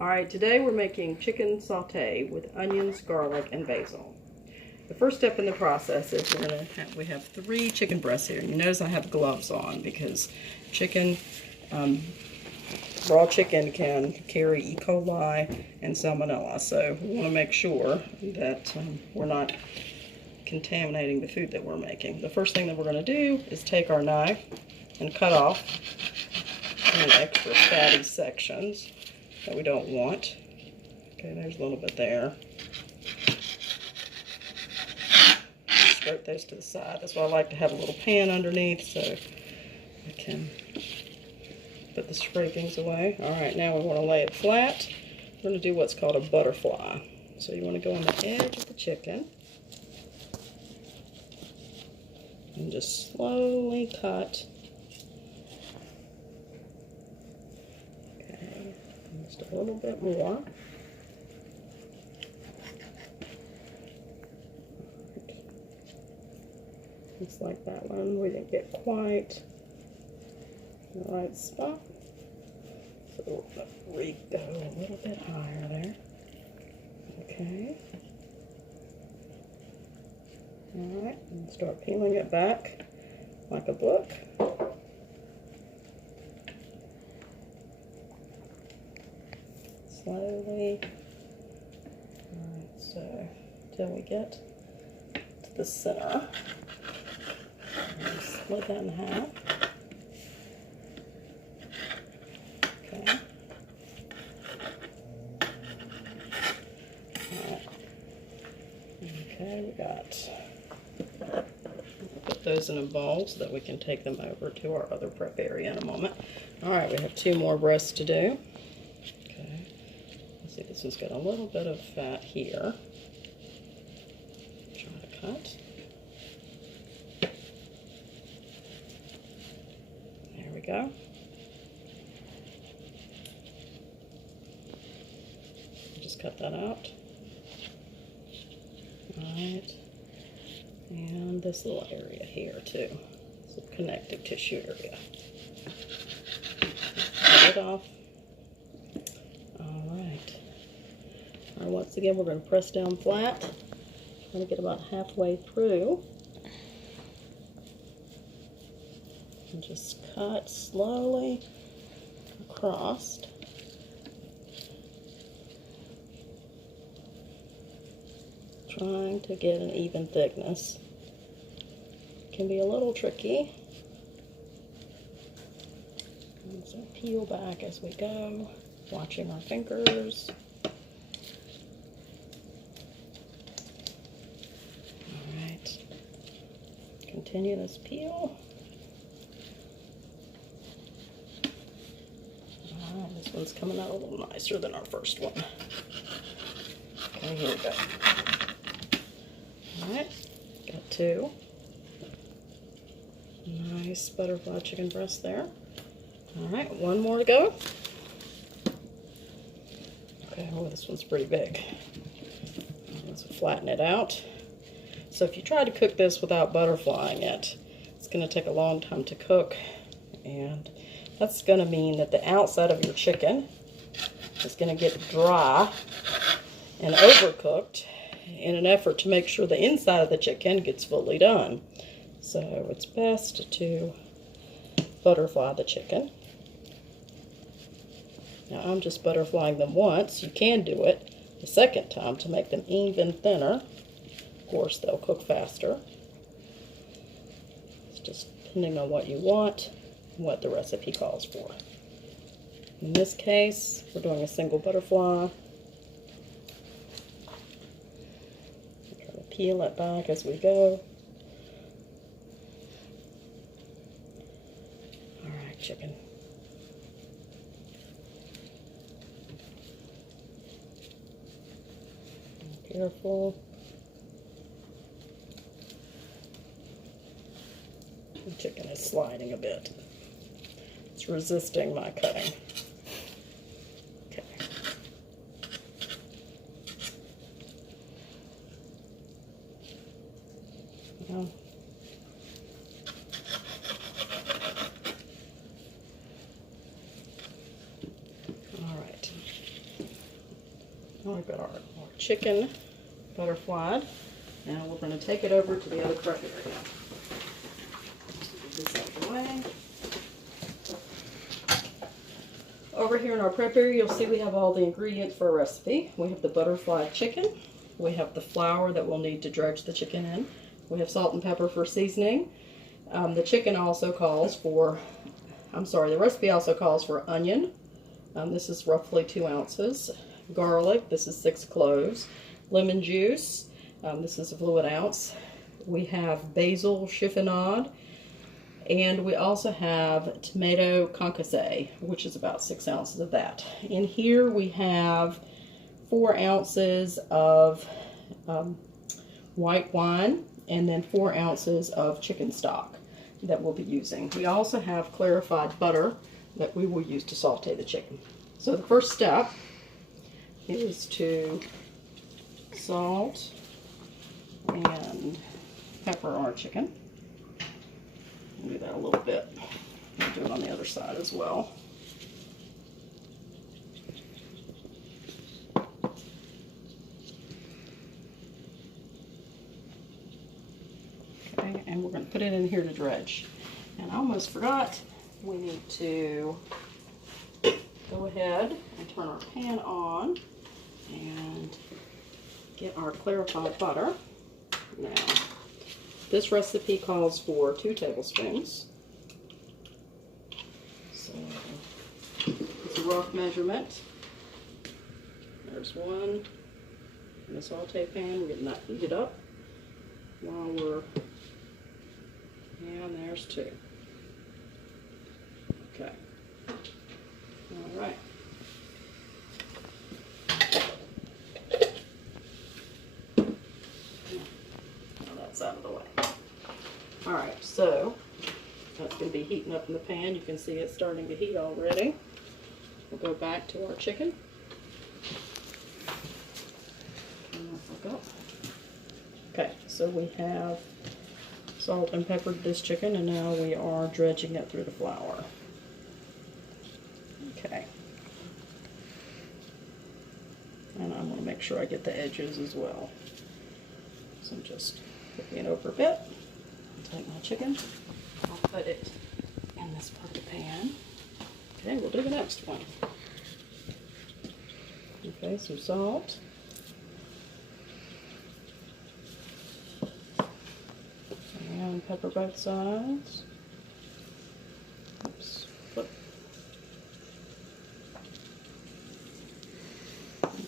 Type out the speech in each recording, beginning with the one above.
Alright, today we're making chicken sauté with onions, garlic, and basil. The first step in the process is we have 3 chicken breasts here. You notice I have gloves on because raw chicken can carry E. coli and salmonella. So we want to make sure that we're not contaminating the food that we're making. The first thing that we're going to do is take our knife and cut off any extra fatty sections that we don't want. Okay, there's a little bit there. Scrape those to the side. That's why I like to have a little pan underneath so I can put the scrapings away. Alright, now we want to lay it flat. We're going to do what's called a butterfly. So you want to go on the edge of the chicken and just slowly cut. Okay, just a little bit more. Just like that one, we didn't get quite in the right spot. So we'll go a little bit higher there. Okay. Alright, and start peeling it back like a book. Slowly. Alright, so until we get to the center. And split that in half. Okay. Alright. Okay, we got. Put those in a bowl so that we can take them over to our other prep area in a moment. Alright, we have 2 more breasts to do. Okay. Let's see, this one's got a little bit of fat here. Try to cut. There we go. Just cut that out. Alright. And this little area here too. This connective tissue area. Cut it off. Alright. Alright, once again we're going to press down flat. Trying to get about halfway through. And just cut slowly across. Trying to get an even thickness. Can be a little tricky. And so peel back as we go, watching our fingers. Alright. Continue this peel. Alright, this one's coming out a little nicer than our first one. Okay, here we go. Alright, got 2. Nice butterfly chicken breast there. Alright, 1 more to go. Okay, oh, this one's pretty big. Let's flatten it out. So if you try to cook this without butterflying it, it's going to take a long time to cook. And that's going to mean that the outside of your chicken is going to get dry and overcooked in an effort to make sure the inside of the chicken gets fully done. So it's best to butterfly the chicken. Now I'm just butterflying them once. You can do it the second time to make them even thinner. Of course, they'll cook faster. It's just depending on what you want and what the recipe calls for. In this case, we're doing a single butterfly. Peel it back as we go. Alright, chicken. Be careful. The chicken is sliding a bit. It's resisting my cutting. Okay. Now, all right. Now we've got our chicken butterflied. Now we're going to take it over to the other prep area. Get this out of the way. Over here in our prep area, you'll see we have all the ingredients for a recipe. We have the butterfly chicken. We have the flour that we'll need to dredge the chicken in. We have salt and pepper for seasoning. The chicken also calls for, the recipe also calls for onion. This is roughly 2 ounces. Garlic, this is 6 cloves. Lemon juice, this is a fluid ounce. We have basil chiffonade. And we also have tomato concasse, which is about 6 ounces of that. In here we have 4 ounces of white wine and then 4 ounces of chicken stock that we'll be using. We also have clarified butter that we will use to saute the chicken. So the first step is to salt and pepper our chicken. I'll do that a little bit. I'll do it on the other side as well. Okay, and we're going to put it in here to dredge. And I almost forgot, we need to go ahead and turn our pan on and get our clarified butter. Now, this recipe calls for 2 tablespoons. So it's a rough measurement. There's 1 in the saute pan. We're getting that heated up while we're, and there's 2. Okay. All right. Now that's out of the way. All right, so that's going to be heating up in the pan. You can see it's starting to heat already. We'll go back to our chicken. Okay, so we have salt and peppered this chicken, and now we are dredging it through the flour. Okay. And I'm going to make sure I get the edges as well. So I'm just flipping it over a bit. I'll take my chicken. I'll put it in this part of the pan. Okay, we'll do the next one. Okay, some salt. And pepper both sides. Oops, flip.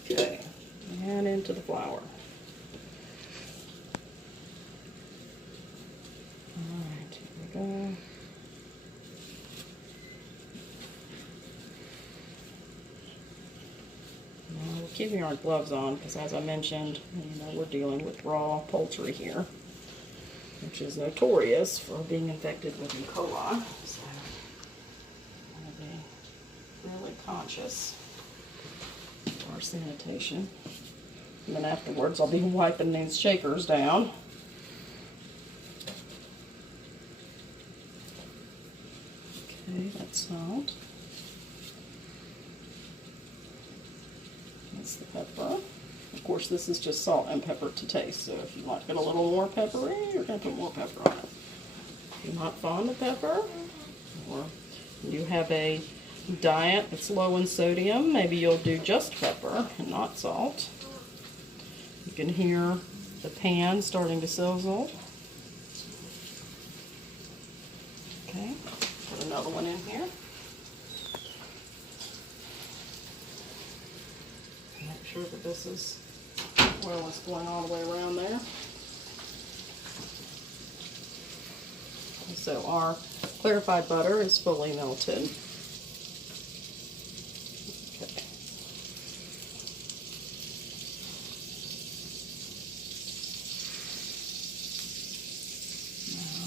Okay, and into the flour. Alright, here we go. Now we're keeping our gloves on because, as I mentioned, we're dealing with raw poultry here, which is notorious for being infected with E. coli. So I'm going to be really conscious of our sanitation. And then afterwards I'll be wiping these shakers down. Okay, that's salt. That's the pepper. Of course, this is just salt and pepper to taste, so if you like it a little more peppery, you're going to put more pepper on it. If you're not fond of pepper, or you have a diet that's low in sodium, maybe you'll do just pepper and not salt. You can hear the pan starting to sizzle. Okay, put another one in here. Make sure that this is well, it's going all the way around there. So our clarified butter is fully melted. Okay.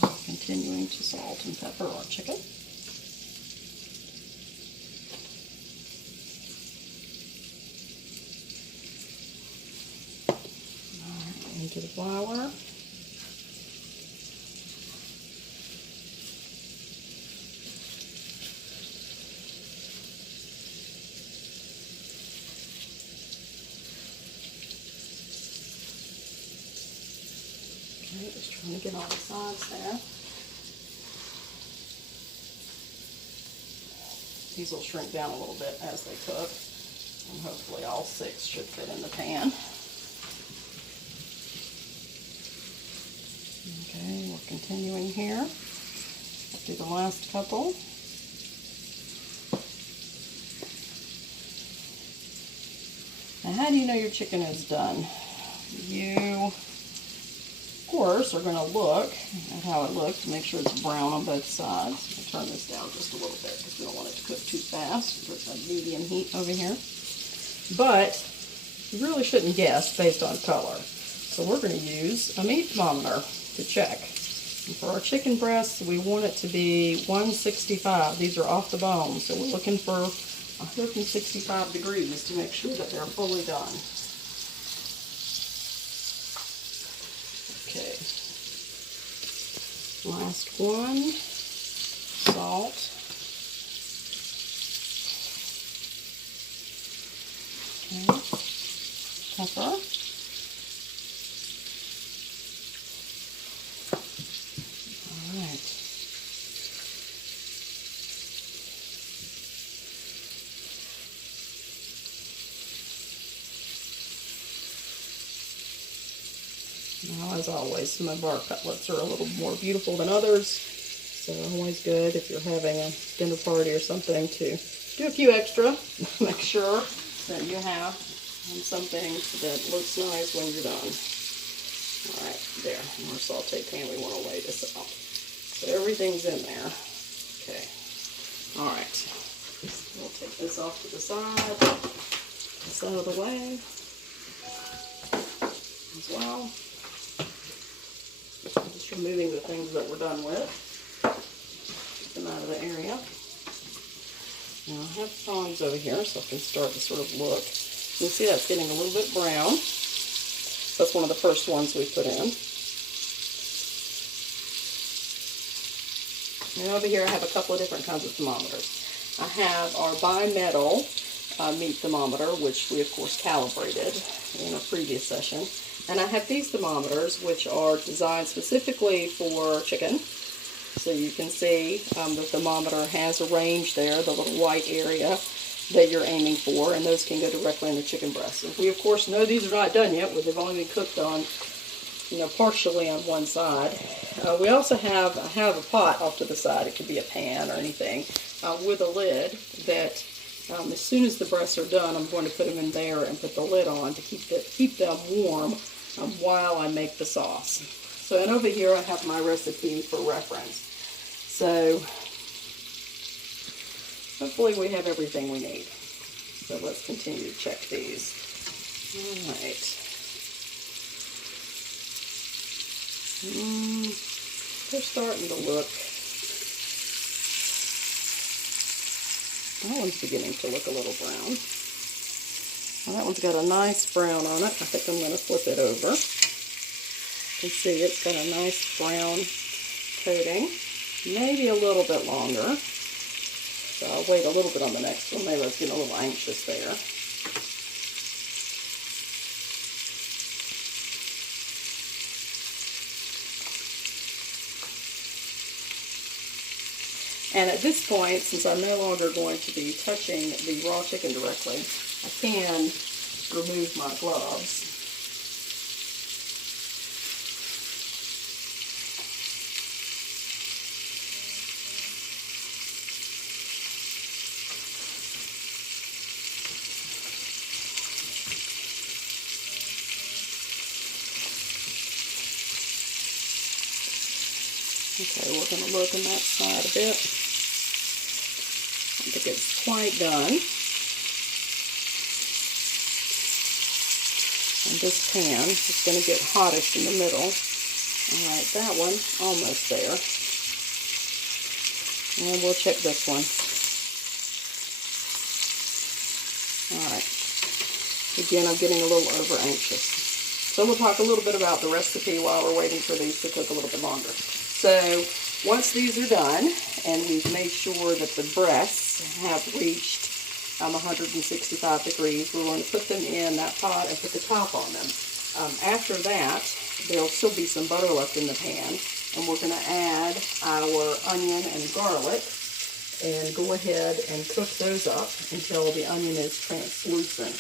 Now continuing to salt and pepper our chicken. Into the flour. Just trying to get all the sides there. These will shrink down a little bit as they cook, and hopefully all 6 should fit in the pan. Okay, we're continuing here. I'll do the last couple. Now, how do you know your chicken is done? You, of course, are going to look at how it looks to make sure it's brown on both sides. I'll turn this down just a little bit because we don't want it to cook too fast. There's a medium heat over here. But you really shouldn't guess based on color. So we're going to use a meat thermometer to check. And for our chicken breasts, we want it to be 165. These are off the bone, so we're looking for 165 degrees to make sure that they're fully done. Okay. Last one. Salt. Okay. Pepper. Now, as always, some of our cutlets are a little more beautiful than others, so always good if you're having a dinner party or something to do a few extra. Make sure that you have something that looks nice when you're done. All right, there, in our saute pan, we want to lay this out. So everything's in there. Okay, all right. We'll take this off to the side, this out of the way as well. Just removing the things that we're done with. Get them out of the area. Now I have tongs over here so I can start to sort of look. You can see that's getting a little bit brown. That's one of the first ones we put in. And over here I have a couple of different kinds of thermometers. I have our bimetal meat thermometer, which we of course calibrated in a previous session. And I have these thermometers, which are designed specifically for chicken. So you can see the thermometer has a range there, the little white area that you're aiming for, and those can go directly in the chicken breast. And we, of course, know these are not done yet. They've only been cooked on, partially on one side. We also have a pot off to the side. It could be a pan or anything with a lid that as soon as the breasts are done, I'm going to put them in there and put the lid on to keep them warm while I make the sauce. So, and over here I have my recipe for reference. So, hopefully we have everything we need. So let's continue to check these. All right. They're starting to look. That one's beginning to look a little brown. Well, that one's got a nice brown on it. I think I'm going to flip it over. You can see it's got a nice brown coating. Maybe a little bit longer. So I'll wait a little bit on the next one. Maybe I was getting a little anxious there. And at this point, since I'm no longer going to be touching the raw chicken directly, I can remove my gloves. Okay, we're going to look on that side a bit. I think it's quite done. And this pan is going to get hottest in the middle. Alright, that one, almost there. And we'll check this one. Alright. Again, I'm getting a little over anxious. So we'll talk a little bit about the recipe while we're waiting for these to cook a little bit longer. So once these are done, and we've made sure that the breasts have reached 165 degrees, we're going to put them in that pot and put the top on them. After that, there'll still be some butter left in the pan, and we're going to add our onion and garlic and go ahead and cook those up until the onion is translucent.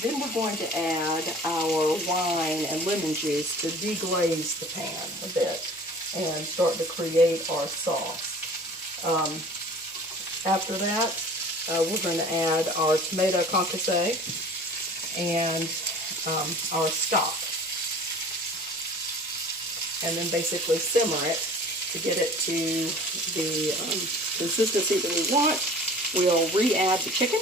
Then we're going to add our wine and lemon juice to deglaze the pan a bit and start to create our sauce. After that, we're going to add our tomato concasse and our stock. And then basically simmer it to get it to the consistency that we want. We'll re-add the chicken.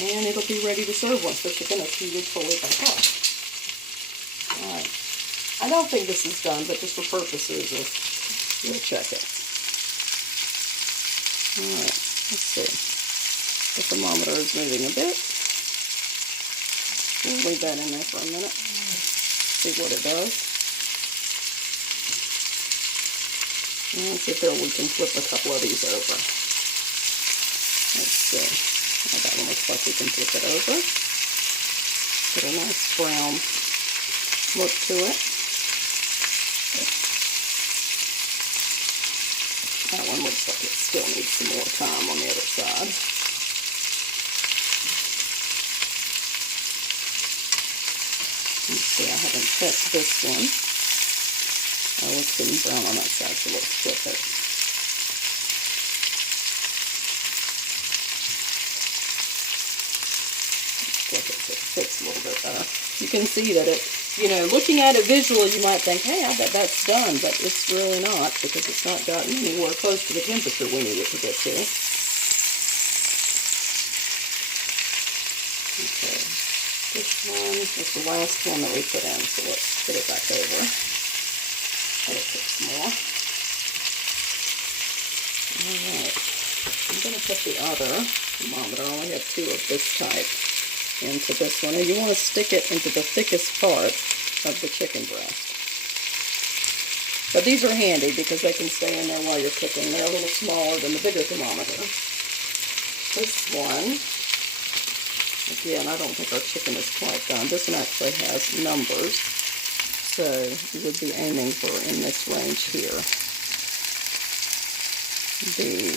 And it'll be ready to serve once the chicken is heated fully back up. Alright. I don't think this is done, but just for purposes of, we'll check it. Alright, let's see. The thermometer is moving a bit. We'll leave that in there for a minute. See what it does. And see if we can flip a couple of these over. Let's see. Oh, that one looks like we can flip it over. Get a nice brown look to it. That one looks like it still needs some more time on the other side. Let's see, I haven't checked this one. Oh, it's getting brown on that side, so let's flip it. Flip it so it fits a little bit better. You can see that it, looking at it visually, you might think, hey, I bet that's done, but it's really not, because it's not gotten anywhere close to the temperature we need it to get to. Okay, this one is the last one that we put in, so let's put it back over. Let it cook some more. Alright, I'm going to put the other thermometer, I only have 2 of this type, into this one, and you want to stick it into the thickest part of the chicken breast. But these are handy because they can stay in there while you're cooking. They're a little smaller than the bigger thermometer. This one, again, I don't think our chicken is quite done. This one actually has numbers, so you would be aiming for in this range here. The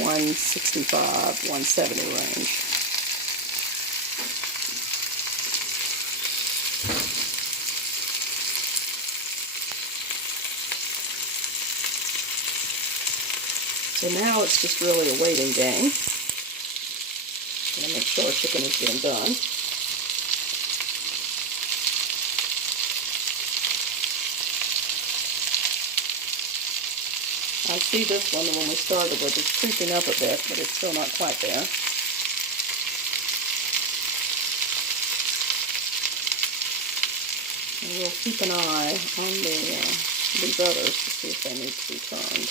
165, 170 range. So now it's just really a waiting game. I'm going to make sure our chicken is getting done. I see this one, the one we started with, is creeping up a bit, but it's still not quite there. And we'll keep an eye on these others to see if they need to be turned.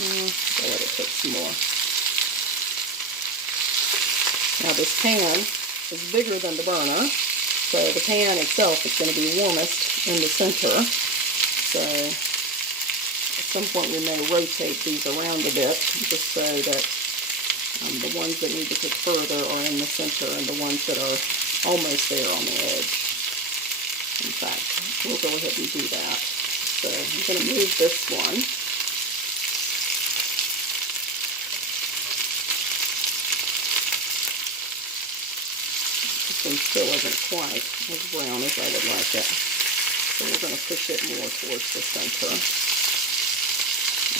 I'll let it cook some more. Now this pan is bigger than the burner, so the pan itself is going to be warmest in the center. So at some point we may rotate these around a bit, just so that the ones that need to cook further are in the center and the ones that are almost there on the edge. In fact, we'll go ahead and do that. So I'm going to move this one. This one still isn't quite as brown as I would like it. So we're going to push it more towards the center.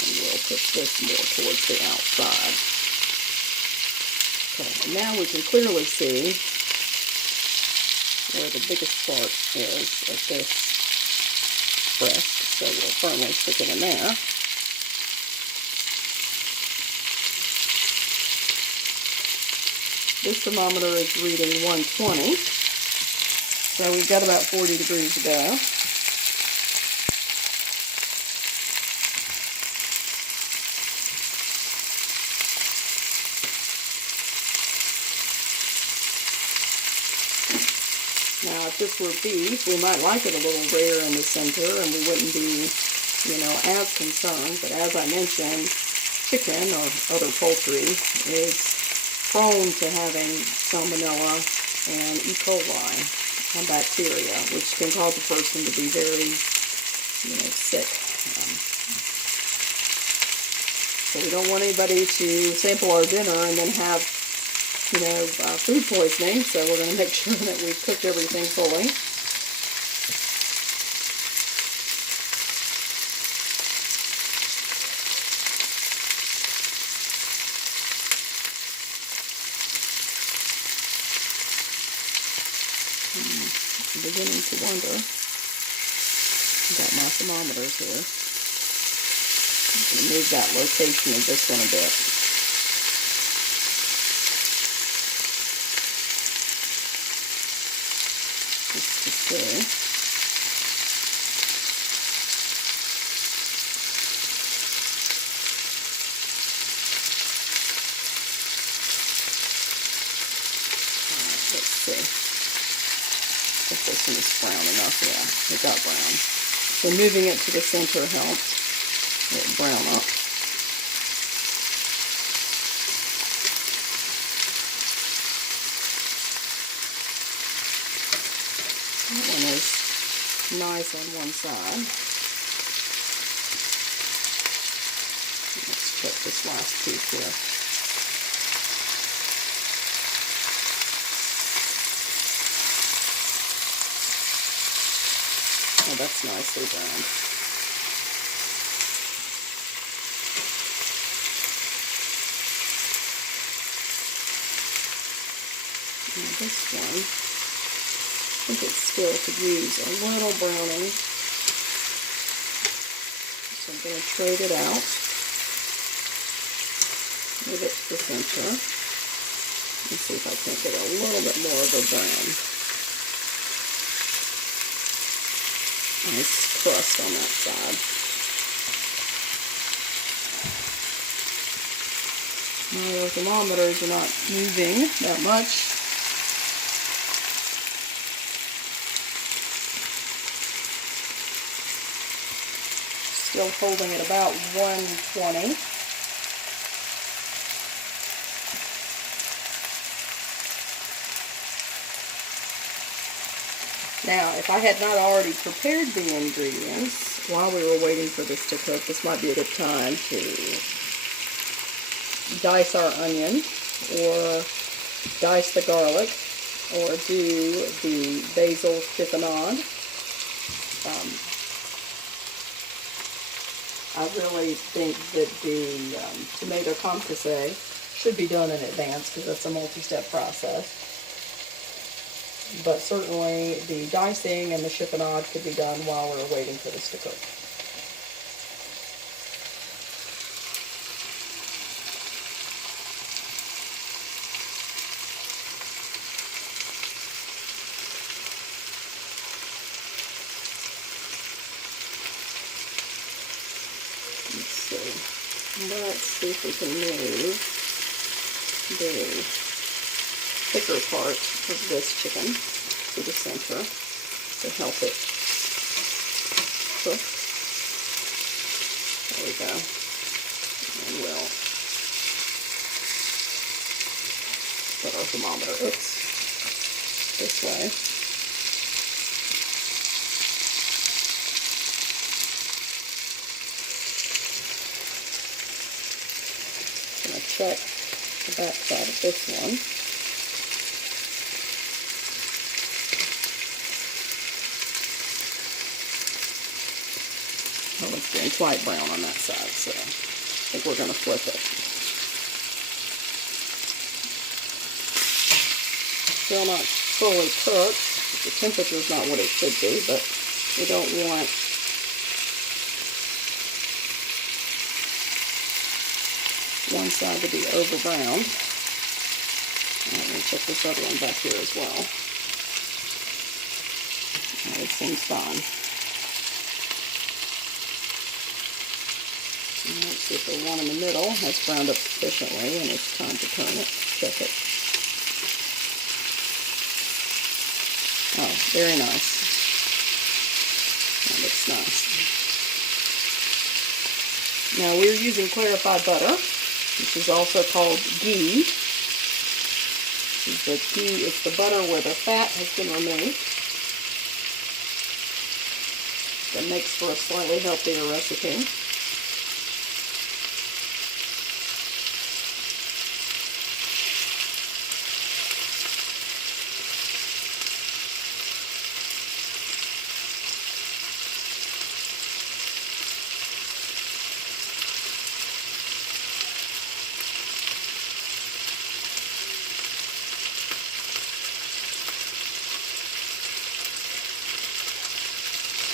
And we'll push this more towards the outside. Okay, and now we can clearly see where the biggest part is of this breast. So we'll firmly stick it in there. This thermometer is reading 120, so we've got about 40 degrees to go. Now at this were beef, we might like it a little rare in the center, and we wouldn't be, as concerned. But as I mentioned, chicken or other poultry is prone to having salmonella and E. coli and bacteria, which can cause a person to be very, sick. So we don't want anybody to sample our dinner and then have, food poisoning. So we're going to make sure that we've cooked everything fully. I'm beginning to wonder. I've got my thermometers here. I'm going to move that location of this one a bit. Just to see. Let's see if this one is brown enough. Yeah, it got brown. So moving it to the center helps it brown up. That one is nice on one side. Let's check this last piece here. Oh, that's nicely browned. Now this one, I think it still could use a little browning. So I'm going to trade it out. Move it to the center. And see if I can't get a little bit more of a brown. Nice crust on that side. Now our thermometers are not moving that much. Still holding at about 120. Now, if I had not already prepared the ingredients while we were waiting for this to cook, this might be a good time to dice our onion, or dice the garlic, or do the basil chiffonade. I really think that the tomato concasse should be done in advance because that's a multi-step process. But certainly the dicing and the chiffonade could be done while we're waiting for this to cook. Let's see if we can move the thicker part of this chicken to the center to help it cook. There we go. And we'll put our thermometer, this way. Check the back side of this one. Oh, it's getting quite brown on that side, so I think we're going to flip it. Still not fully cooked. The temperature's not what it should be, but we don't want one side to be over browned. I'm going to check this other one back here as well. It seems fine. And let's see if the one in the middle has browned up sufficiently and it's time to turn it. Check it. Oh, Very nice. That looks nice. Now we're using clarified butter, which is also called ghee. The ghee is the butter where the fat has been removed. That makes for a slightly healthier recipe.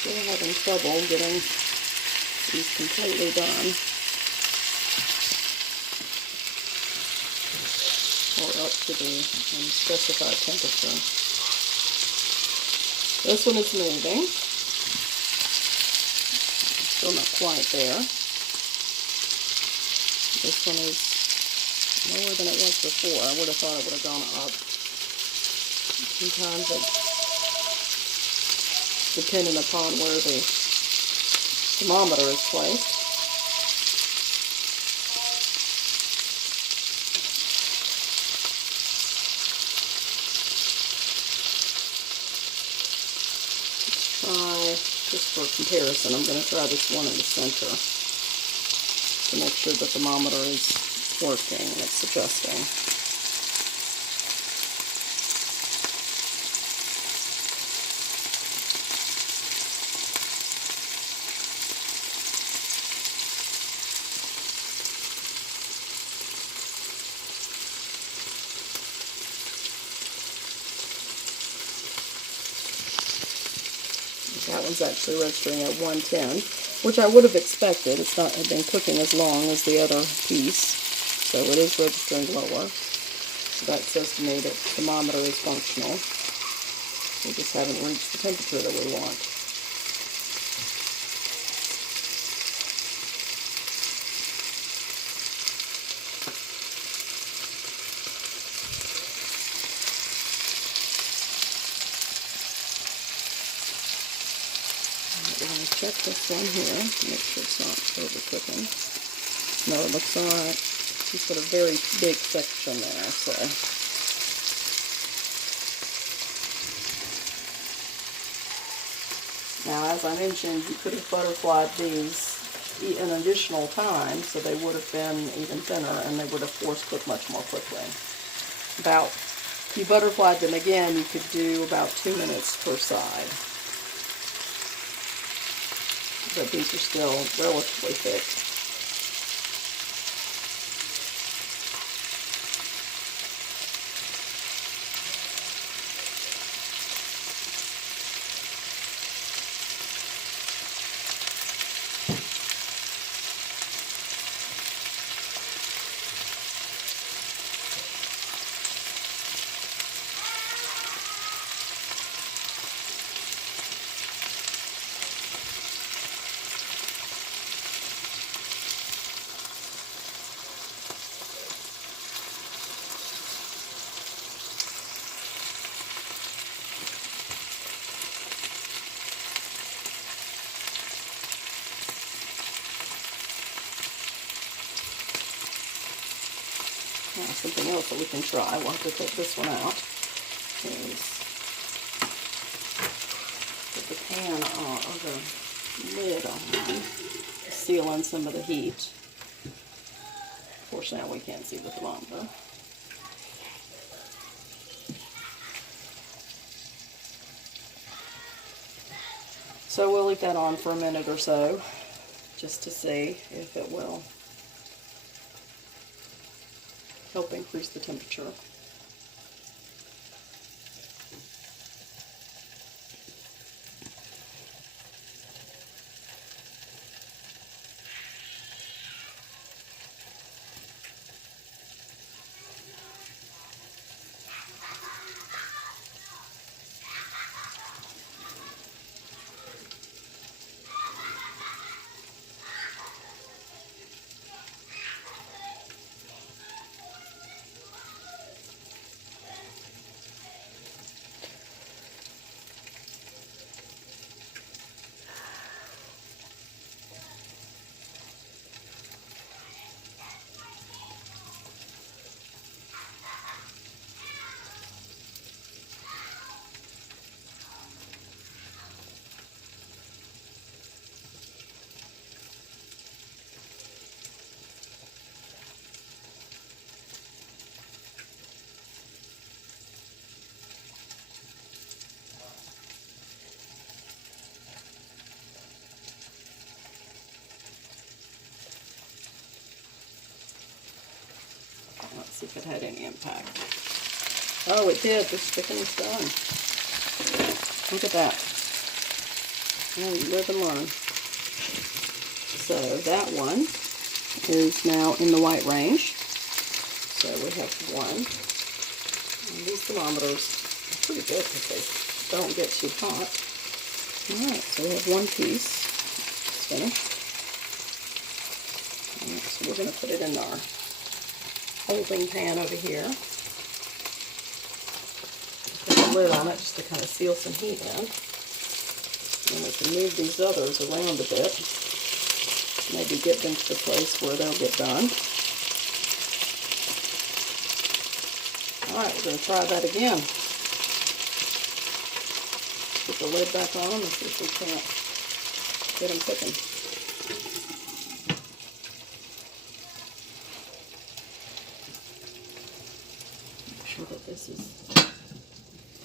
Still having trouble getting these completely done, or up to the specified temperature. This one is moving. Still not quite there. This one is lower than it was before. I would have thought it would have gone up. Sometimes it's depending upon where the thermometer is placed. Let's try, just for comparison, I'm going to try this one in the center to make sure the thermometer is working and it's adjusting. That one's actually registering at 110, which I would have expected. It's not been cooking as long as the other piece, so it is registering lower. So that says to me that the thermometer is functional. We just haven't reached the temperature that we want. We're going to check this one here, make sure it's not overcooking. No, it looks alright. She's got a very big section there, so. Now, as I mentioned, you could have butterflied these an additional time, so they would have been even thinner, and they would have force cooked much more quickly. If you butterflied them again, you could do about 2 minutes per side. But these are still relatively thick. Now, something else that we can try, we'll have to take this one out, is put the pan on, or the lid on, seal in some of the heat. Of course, now we can't see the thermometer. So we'll leave that on for a minute or so, just to see if it will help increase the temperature. had any impact. Oh, it did. This thickening's done. Look at that. And live and learn. So that one is now in the white range. So we have one. And these thermometers are pretty good because they don't get too hot. Alright, so we have one piece. It's finished. Alright, so we're going to put it in our holding pan over here. Put the lid on it just to kind of seal some heat in. And we can move these others around a bit. Maybe get them to the place where they'll get done. Alright, we're going to try that again. Put the lid back on and see if we can't get them cooking. Make sure that this is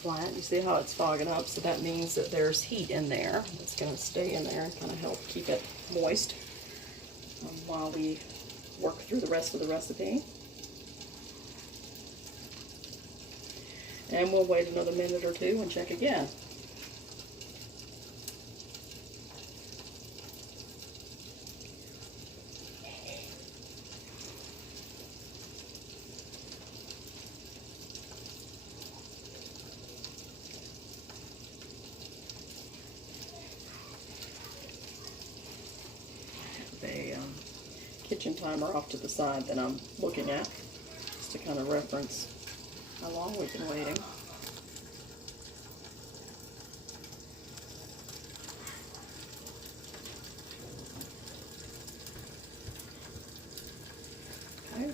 flat. You see how it's fogging up? So that means that there's heat in there. It's going to stay in there and kind of help keep it moist while we work through the rest of the recipe. And we'll wait another minute or two and check again. A kitchen timer off to the side that I'm looking at, just to kind of reference how long we've been waiting. Okay,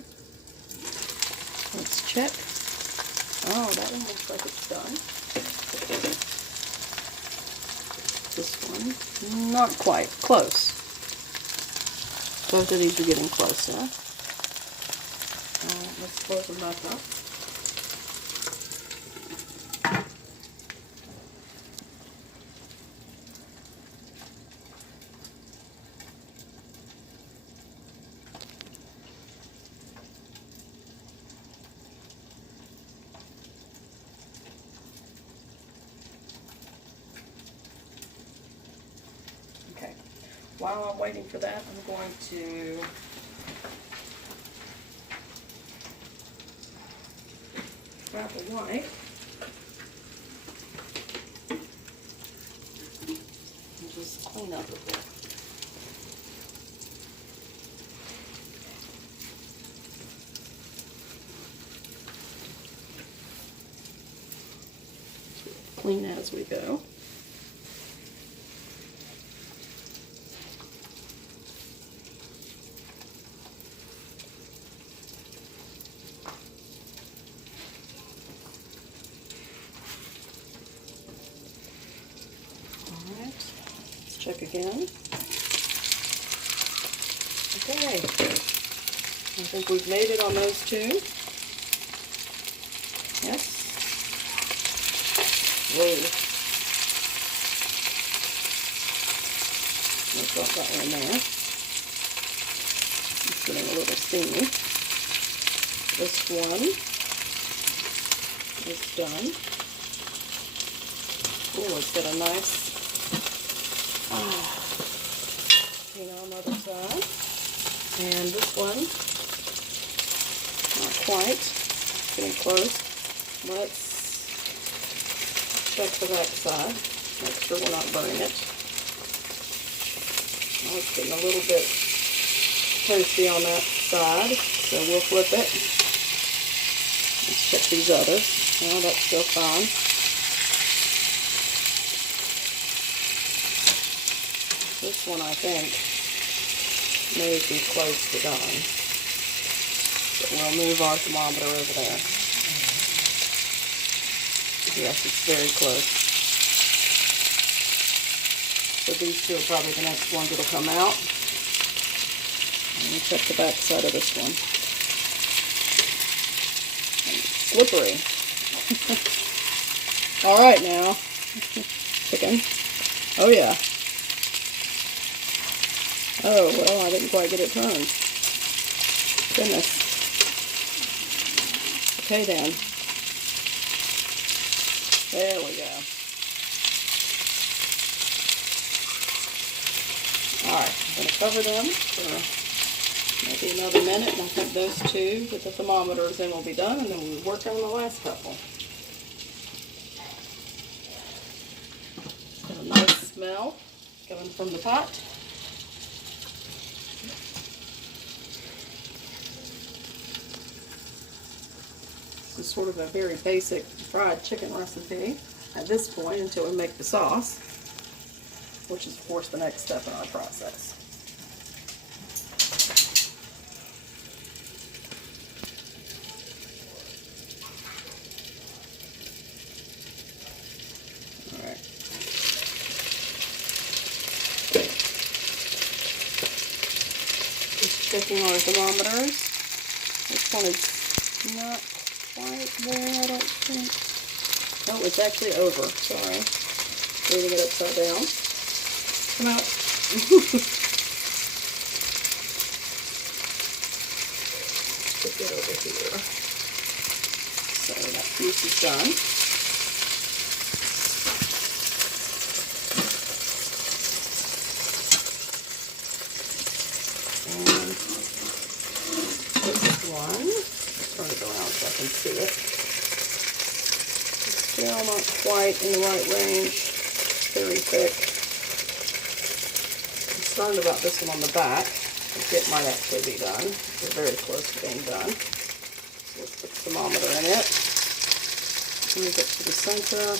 let's check. Oh, that one looks like it's done. This one, not quite. Close. Both of these are getting closer. Let's close them back up. Okay. While I'm waiting for that, I'm going to grab a wipe and just clean up a bit. Clean as we go. Check again. Okay, I think we've made it on those two. Yes. Whoa. Let's drop that one in there. It's getting a little steamy. This one is done. Oh, it's got a nice on the other side. And this one, not quite, getting close. Let's check the back side, make sure we're not burning it. Oh, it's getting a little bit toasty on that side, so we'll flip it. Let's check these others. Oh, that's still fine. This one, I think, may be close to done. But we'll move our thermometer over there. Yes, it's very close. So these two are probably the next ones that'll come out. Let me check the back side of this one. It's slippery. All right now. Chicken. Oh yeah. Oh, well, I didn't quite get it turned. Goodness. Okay then. There we go. Alright, I'm going to cover them for maybe another minute, and I think those two with the thermometers in will be done, and then we'll work on the last couple. It's got a nice smell coming from the pot. This is sort of a very basic fried chicken recipe at this point until we make the sauce, which is of course the next step in our process. Alright. Just checking our thermometers. This one is not quite there, I don't think. No, it's actually over. Sorry. Reading it upside down. Come out. Put it over here. So that piece is done. And this one, turn it around so I can see it. It's still not quite in the right range. It's very thick. Concerned about this one on the back. I think it might actually be done. We're very close to being done. So let's put the thermometer in it. Move it to the center.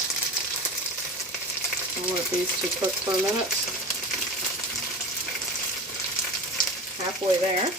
I'll let these two cook for a minute. Halfway there.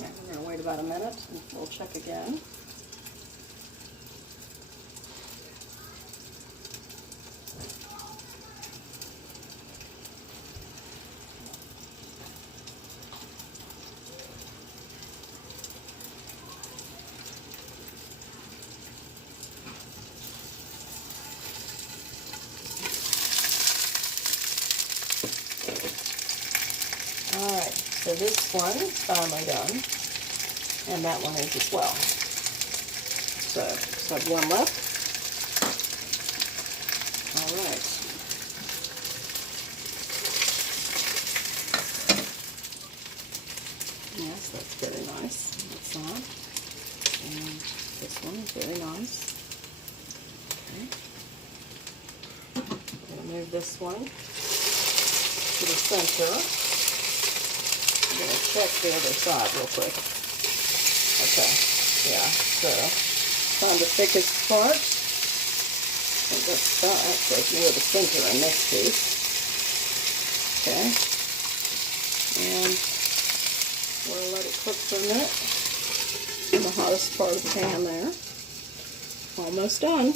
Okay, we're going to wait about a minute and we'll check again. Alright, so this one is finally done, and that one is as well. So, just have one left. Alright. Yes, that's very nice on that side. And this one is very nice. Okay. We'll move this one to the center. I'm going to check the other side real quick. Okay, yeah, so find the thickest part. I think that's about actually near the center in this piece. Okay, and we'll let it cook for a minute in the hottest part of the pan there. Almost done.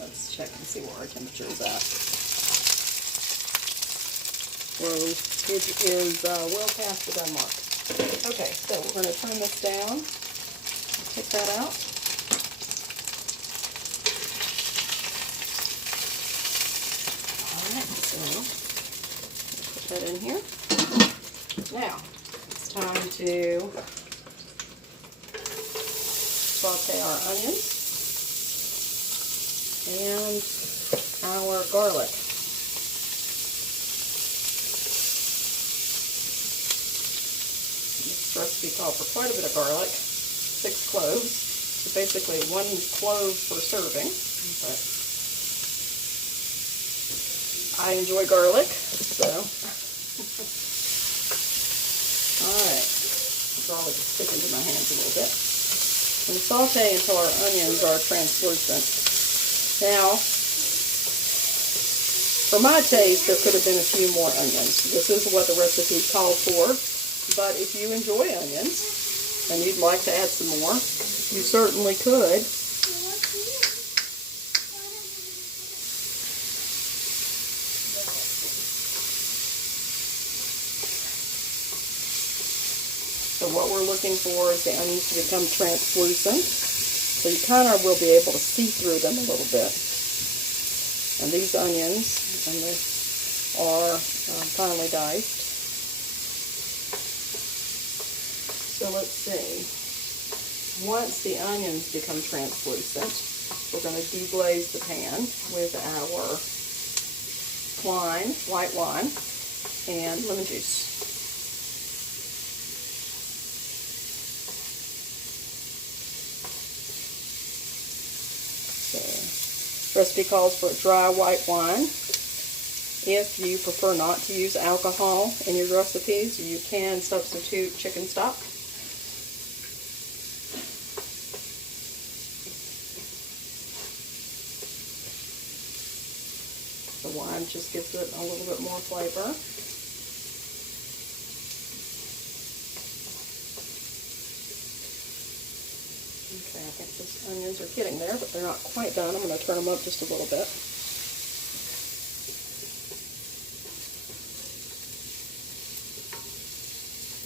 Let's check and see where our temperature is at. Well, it is well past the done mark. Okay, so we're going to turn this down. Take that out. Alright, so put that in here. Now, it's time to saute our onions and our garlic. This recipe calls for quite a bit of garlic, 6 cloves. So basically 1 clove per serving. But I enjoy garlic, so. Alright, the garlic is sticking to my hands a little bit. And saute until our onions are translucent. Now, for my taste, there could have been a few more onions. This is what the recipe called for, but if you enjoy onions and you'd like to add some more, you certainly could. So what we're looking for is the onions to become translucent. So you kind of will be able to see through them a little bit. And these onions are finely diced. So let's see. Once the onions become translucent, we're going to deglaze the pan with our white wine, and lemon juice. So, recipe calls for dry white wine. If you prefer not to use alcohol in your recipes, you can substitute chicken stock. The wine just gives it a little bit more flavor. Okay, I think those onions are getting there, but they're not quite done. I'm going to turn them up just a little bit.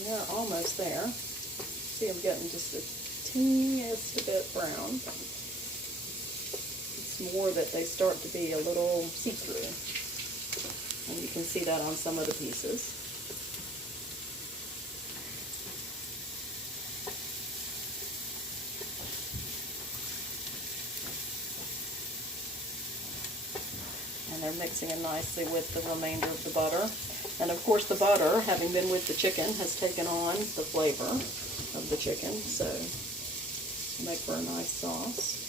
They're almost there. See, I'm getting just the teeniest bit brown. It's more that they start to be a little see-through. And you can see that on some of the pieces. And they're mixing in nicely with the remainder of the butter. And of course the butter, having been with the chicken, has taken on the flavor of the chicken, so make for a nice sauce.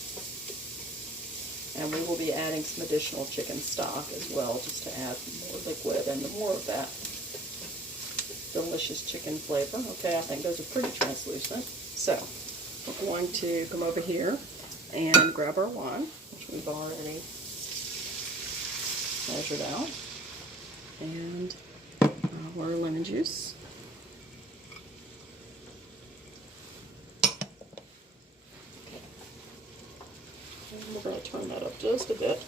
And we will be adding some additional chicken stock as well, just to add more liquid and more of that delicious chicken flavor. Okay, I think those are pretty translucent. So we're going to come over here and grab our wine, which we've already measured out, and our lemon juice. And we're going to turn that up just a bit.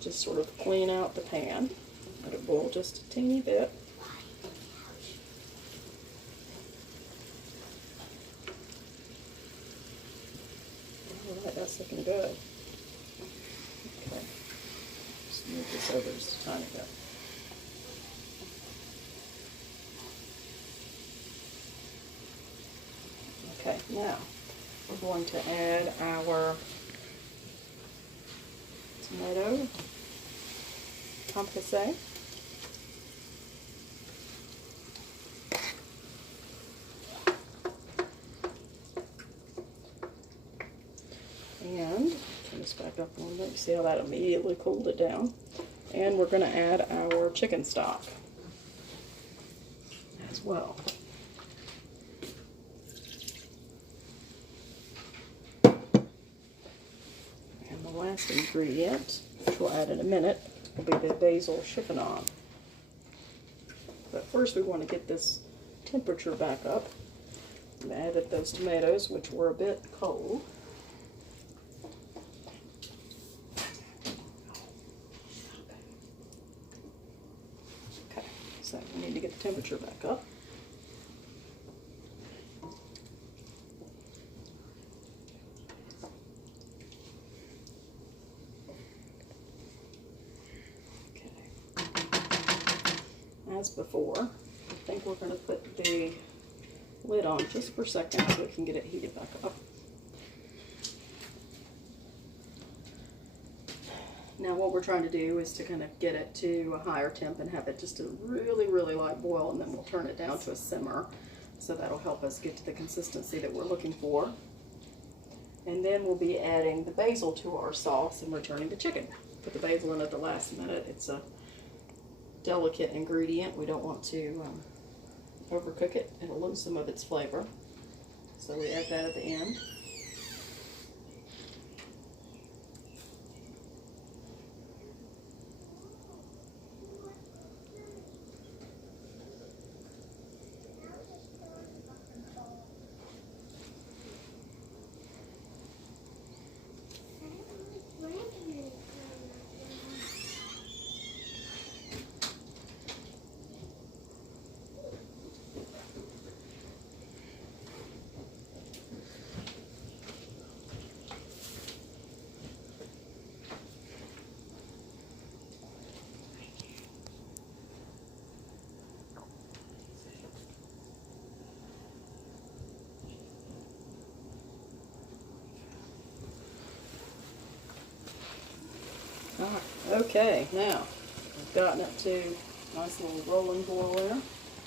Just sort of clean out the pan. Let it boil just a teeny bit. Alright, that's looking good. Okay. Just move this over just a tiny bit. Okay, now we're going to add our tomato composé. And turn this back up a little bit. You see how that immediately cooled it down. And we're going to add our chicken stock as well. And the last ingredient, which we'll add in a minute, will be the basil chiffonade. But first we want to get this temperature back up. And added those tomatoes, which were a bit cold. Okay, so we need to get the temperature back up. as before. I think we're going to put the lid on just for a second so we can get it heated back up. Now what we're trying to do is to kind of get it to a higher temp and have it just a really, really light boil, and then we'll turn it down to a simmer. So that'll help us get to the consistency that we're looking for. And then we'll be adding the basil to our sauce and returning the chicken. Put the basil in at the last minute. It's a delicate ingredient. We don't want to overcook it. It'll lose some of its flavor. So we add that at the end. Okay, now we've gotten it to a nice little rolling boil there.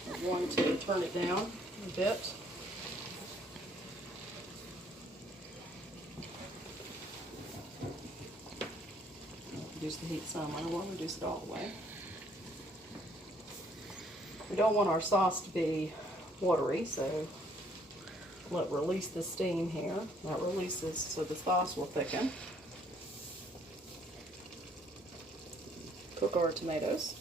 We're going to turn it down a bit. Reduce the heat some. I don't want to reduce it all the way. We don't want our sauce to be watery, so let release the steam here. That releases so the sauce will thicken. Cook our tomatoes.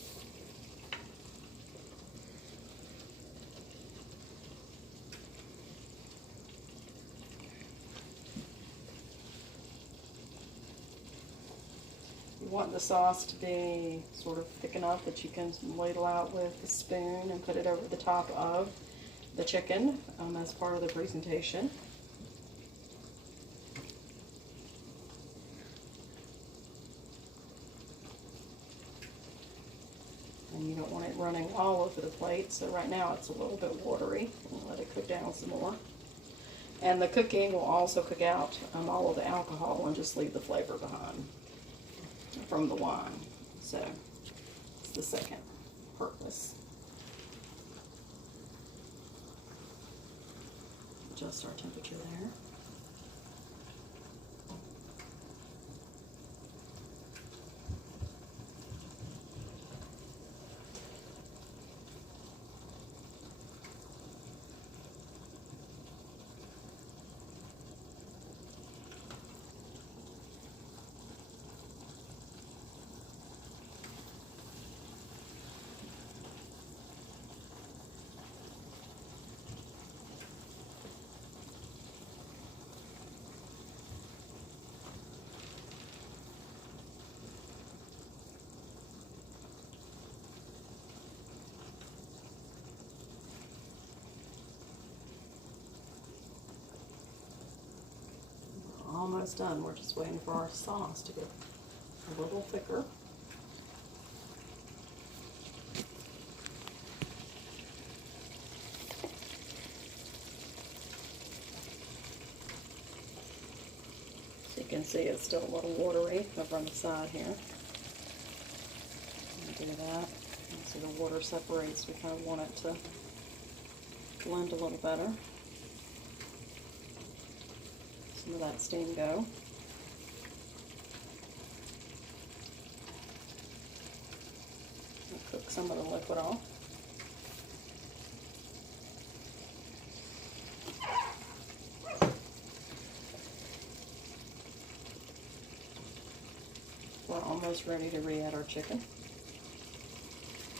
You want the sauce to be sort of thick enough that you can ladle out with a spoon and put it over the top of the chicken as part of the presentation. And you don't want it running all over the plate, so right now it's a little bit watery. We'll let it cook down some more. And the cooking will also cook out all of the alcohol and just leave the flavor behind from the wine. So it's the second purpose. Adjust our temperature there. Almost done. We're just waiting for our sauce to get a little thicker. So you can see it's still a little watery over on the side here. Do that. And so the water separates. We kind of want it to blend a little better. Some of that steam go. I'll cook some of the liquid off. We're almost ready to re-add our chicken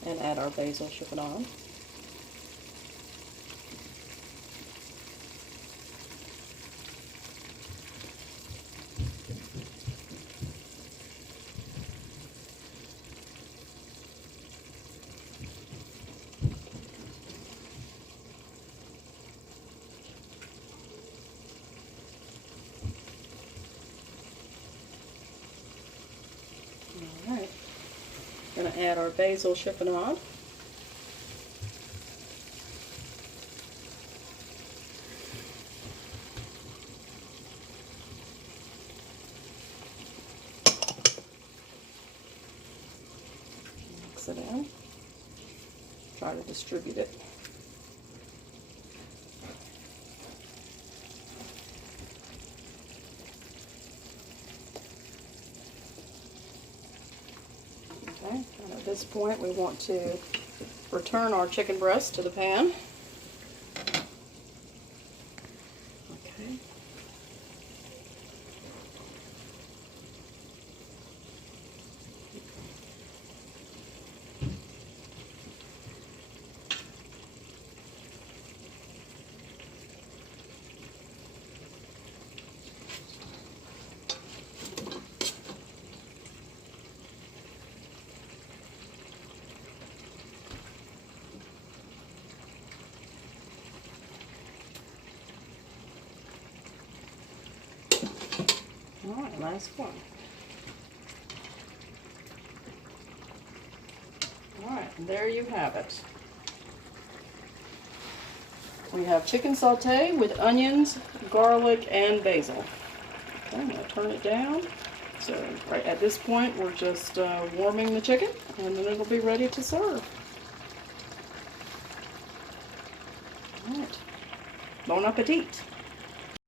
and add our basil chiffonade. Alright, we're going to add our basil chiffonade. it in. Try to distribute it. Okay, and at this point we want to return our chicken breast to the pan. Okay. All right, last one. All right, and there you have it. We have chicken sauté with onions, garlic, and basil. Okay, I'm going to turn it down. So right at this point, we're just warming the chicken, and then it'll be ready to serve. All right. Bon appetit.